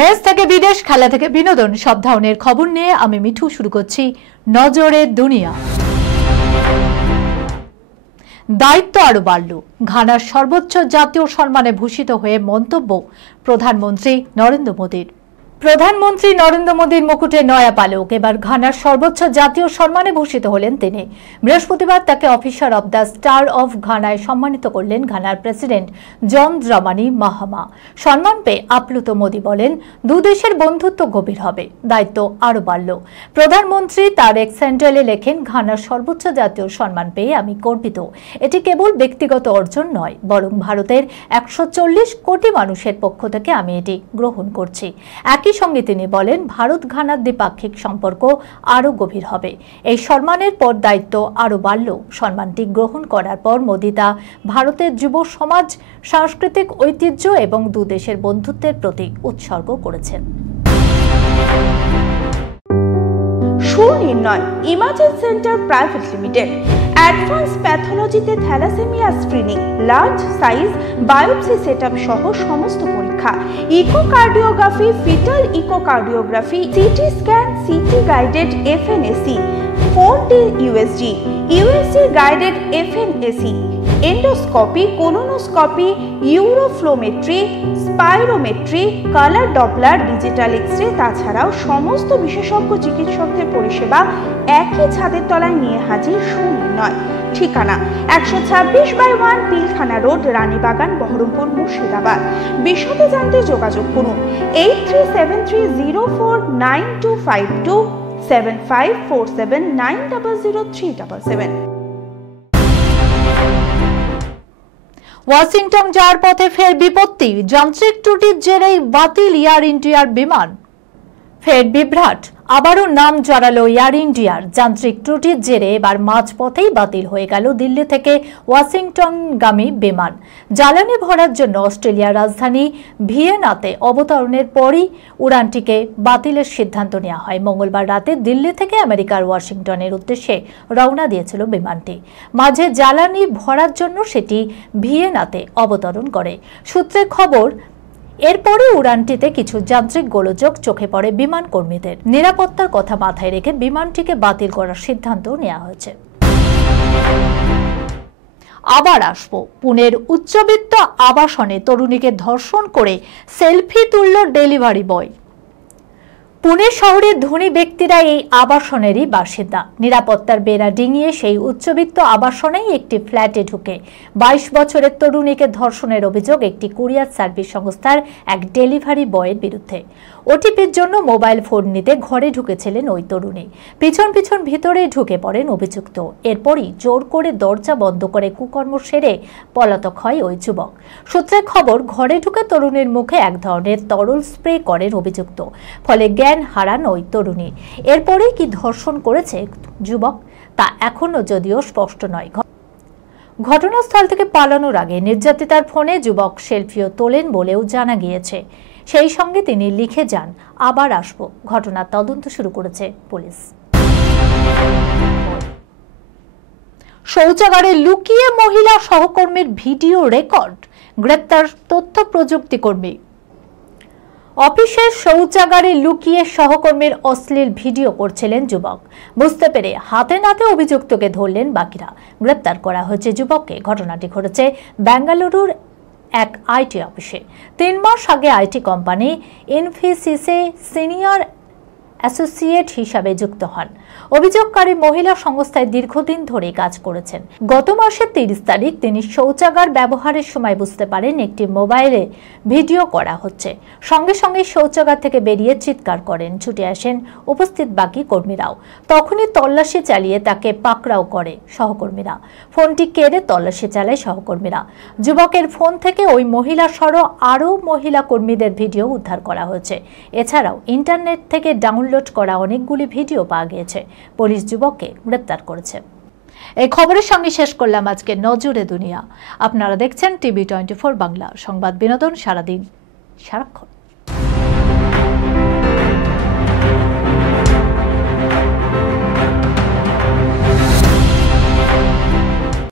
দেশ থেকে বিদেশ, খেলা থেকে বিনোদন, সব ধরনের খবর নিয়ে আমি মিঠু শুরু করছি নজরের দুনিয়া। দায়িত্ব আরো বাড়ল, ঘানার সর্বোচ্চ জাতীয় সম্মানে ভূষিত হয়ে মন্তব্য প্রধানমন্ত্রী নরেন্দ্র মোদীর। প্রধানমন্ত্রী নরেন্দ্র মোদীর মুকুটে নয়া পালক, এবার ঘানার সর্বোচ্চ জাতীয় সম্মানে ভূষিত হলেন তিনি। বৃহস্পতিবার তাকে officer of the star of ঘানায় সম্মানিত করলেন ঘানার প্রেসিডেন্ট জন দ্রামানি মাহামা। সম্মান পেয়ে আপ্লুত মোদী বলেন, দুদেশের বন্ধুত্ব গভীর হবে, দায়িত্ব আরো বাড়ল। প্রধানমন্ত্রী তার এক্স হ্যান্ডেলে লেখেন, ঘানার সর্বোচ্চ জাতীয় সম্মান পেয়ে আমি গর্বিত। এটি কেবল ব্যক্তিগত অর্জন নয়, বরং ভারতের 140 কোটি মানুষের পক্ষ থেকে আমি এটি গ্রহণ করছি। একই সঙ্গে তিনি বলেন, ভারত ঘানার দ্বিপাক্ষিক সম্পর্ক আরো গভীর হবে। এই সম্মানের পর দায়িত্ব আরো বাড়ল। সম্মানটি গ্রহণ করার পর মোদী তা ভারতের যুব সমাজ, সাংস্কৃতিক ঐতিহ্য এবং দুদেশের বন্ধুত্বের প্রতি উৎসর্গ করেছেন। Sunirnay imaging centre private limited advance প্যাথোলজিতে thalassaemia screening, large size biopsy setup সহ সমস্ত পরীক্ষা, echocardiography, foetal echocardiography, CT scan, CT guided FNAC, 4D USG guided FNAC, endoscopy, colonoscopy, uroflowmetry, spirometry, colour Doppler, digital X-ray, তাছাড়াও সমস্ত বিশেষজ্ঞ চিকিৎসকদের পরিষেবা একই ছাদের তলায় নিয়ে হাজির সুনির্ণয়। ঠিকানা 126/1 পিলখানা রোড, রানীবাগান, বহরমপুর, মুর্শিদাবাদ। বিশদে জানতে যোগাযোগ করুন 8373049252 7547900377। ওয়াশিংটন যাওয়ার পথে ফের বিপত্তি, যান্ত্রিক ত্রুটির জেরেই বাতিল এয়ার ইন্ডিয়ার বিমান। ফের বিভ্রাট, আবারও নাম জড়ালো এয়ার ইন্ডিয়ার। যান্ত্রিক ত্রুটির জেরে এবার মাঝপথেই বাতিল হয়ে গেল দিল্লি থেকে ওয়াশিংটনগামী বিমান। জ্বালানি ভরার জন্য অস্ট্রেলিয়ার রাজধানী ভিয়েনাতে অবতরণের পরই উড়ানটিকে বাতিলের সিদ্ধান্ত নেওয়া হয়। মঙ্গলবার রাতে দিল্লি থেকে আমেরিকার ওয়াশিংটনের উদ্দেশ্যে রওনা দিয়েছিল বিমানটি। মাঝে জ্বালানি ভরার জন্য সেটি ভিয়েনাতে অবতরণ করে। সূত্রে খবর, এরপরে উড়ানটিতে কিছু যান্ত্রিক গোলযোগ চোখে পড়ে বিমান কর্মীদের। নিরাপত্তার কথা মাথায় রেখে বিমানটিকে বাতিল করার সিদ্ধান্ত নেওয়া হয়েছে। আবার আসবো, পুনের উচ্চবিত্ত আবাসনে তরুণীকে ধর্ষণ করে সেলফি তুলল ডেলিভারি বয়। পুনে শহরের ধনী ব্যক্তিরা এই আবাসনেরই বাসিন্দা। নিরাপত্তার বেড়া ডিঙিয়ে সেই উচ্চবিত্ত আবাসনেই একটি ফ্ল্যাটে ঢুকে 22 বছরের তরুণীকে ধর্ষণের অভিযোগ একটি কুরিয়ার সার্ভিস সংস্থার এক ডেলিভারি বয়ের বিরুদ্ধে। ওটিপির জন্য মোবাইল ফোন নিতে ঘরে ঢুকেছিলেন ওই তরুণী। পিছন পিছন ভিতরে ঢুকে পড়েন অভিযুক্ত। এরপরই জোর করে দরজা বন্ধ করে কুকর্ম সেরে পলাতক হয় ওই যুবক। সূত্রে খবর, ঘরে ঢুকে তরুণীর মুখে এক ধরনের তরল স্প্রে করেন অভিযুক্ত, ফলে জ্ঞান হারান ওই তরুণী। এরপরেই কি ধর্ষণ করেছে যুবক তা এখনো যদিও স্পষ্ট নয়। ঘটনাস্থল থেকে পালানোর আগে নির্যাতিতার ফোনে যুবক সেলফিও তোলেন বলেও জানা গিয়েছে। সেই সঙ্গে তিনি লিখে যান, আবার আসবো। ঘটনার তদন্ত শুরু করেছে পুলিশ। শৌচাগারে লুকিয়ে মহিলা সহকর্মীর ভিডিও রেকর্ড, গ্রেপ্তার তথ্য প্রযুক্তি কর্মী। অফিসের শৌচাগারে লুকিয়ে সহকর্মীর অশ্লীল ভিডিও করছিলেন যুবক। বুঝতে পেরে হাতে নাতে অভিযুক্তকে ধরলেন বাকিরা। গ্রেপ্তার করা হয়েছে যুবককে। ঘটনাটি ঘটেছে বেঙ্গালুরুর এক আইটি অফিসে। 3 মাস আগে আইটি কোম্পানি ইনফোসিসে সিনিয়র অ্যাসোসিয়েট হিসাবে যুক্ত হন। অভিযোগকারী মহিলা সংস্থায় দীর্ঘদিন ধরে কাজ করেছেন। গত মাসের 30 তারিখ তিনি শৌচাগার ব্যবহারের সময় বুঝতে পারেন একটি মোবাইলে ভিডিও করা হচ্ছে। সঙ্গে সঙ্গে শৌচাগার থেকে বেরিয়ে চিৎকার করেন। ছুটে আসেন উপস্থিত বাকি কর্মীরাও। তখনই তল্লাশি চালিয়ে তাকে পাকড়াও করে সহকর্মীরা। ফোনটি কেড়ে তল্লাশি চালায় সহকর্মীরা। যুবকের ফোন থেকে ওই মহিলা সহ আরও মহিলা কর্মীদের ভিডিও উদ্ধার করা হয়েছে। এছাড়াও ইন্টারনেট থেকে ডাউনলোড করা অনেকগুলি ভিডিও পাওয়া গিয়েছে। পুলিশ যুবককে গ্রেপ্তার করেছে। এই খবরের সঙ্গে শেষ করলাম আজকে নজরে দুনিয়া। আপনারা দেখছেন টিভি 24 বাংলা, সংবাদ বিনোদন সারাদিন সারাক্ষণ।